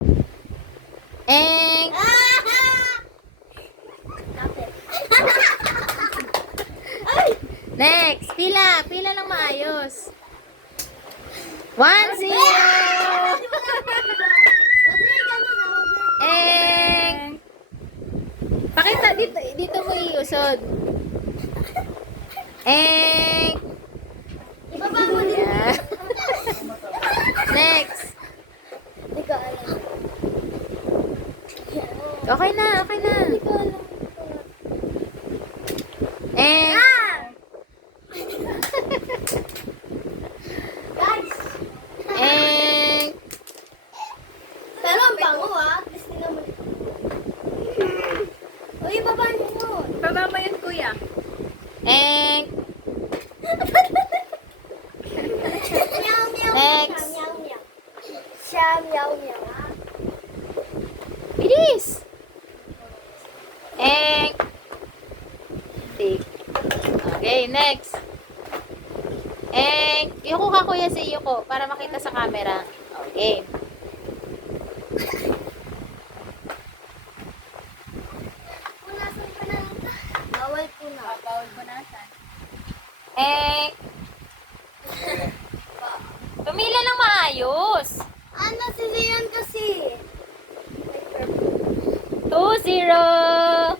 Eng. Next. Pila. Pila lang maayos. 1-0. Eng. Pakita. Dito mo iusod. Eng. Yeah. Next. Okay na. Okay na. Eng. Eng. Pero ang bango Gusto naman. Uy, baba niyo mo. Baba mo yun, kuya. Eng. Meow, meow. Next. Meow, meow. Siya, meow, meow. Bilis. Eng. Tik. Okay, next. Eng. Yuko ka kuya sa yuko para makita sa camera. Okay. Punasan ka na. Bawal po na. Bawal mo nasan. Eng. Pumila lang maayos. Ano, si Leon kasi. 2-0.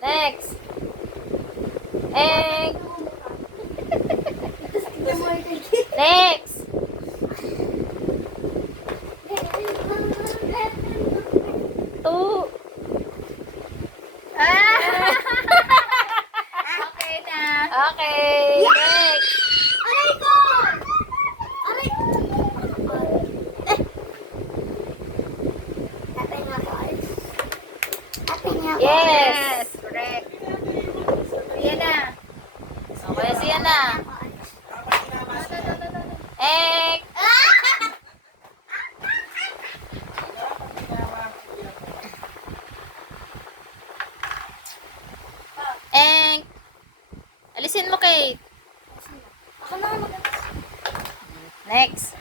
Next. Eng. Next. Two. Okay na. Okay. Next. Aray ko! Aray! Happy nga guys. Happy nga Yes. Correct. Yan na. Okay, siya na. Eng. Eng. Alisin mo, Kate. Ako na mag- Next.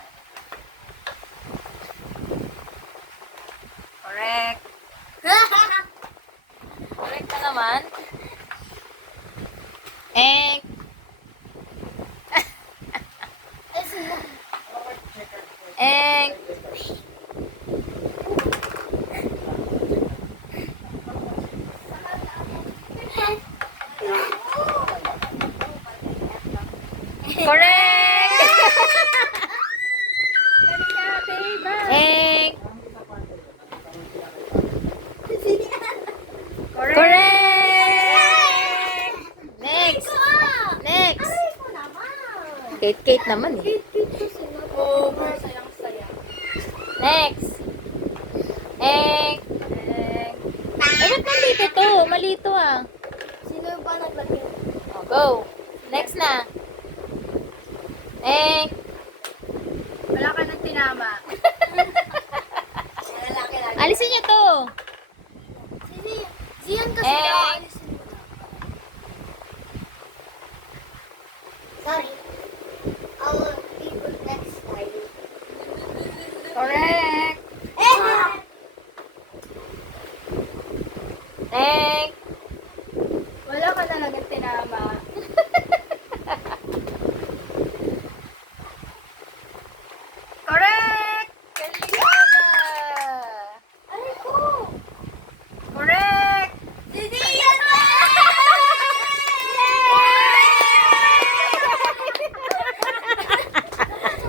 Correct. Correct na naman. Eng. Eng. Correct! Eng. Correct! Next. Next. Kate naman eh. Next. Eng. Eh, ba't nandito to? Malito ah. Sino ba naglagay? Oh, go. Next na. Eng. Wala ka nang tinama. Alisin niyo to.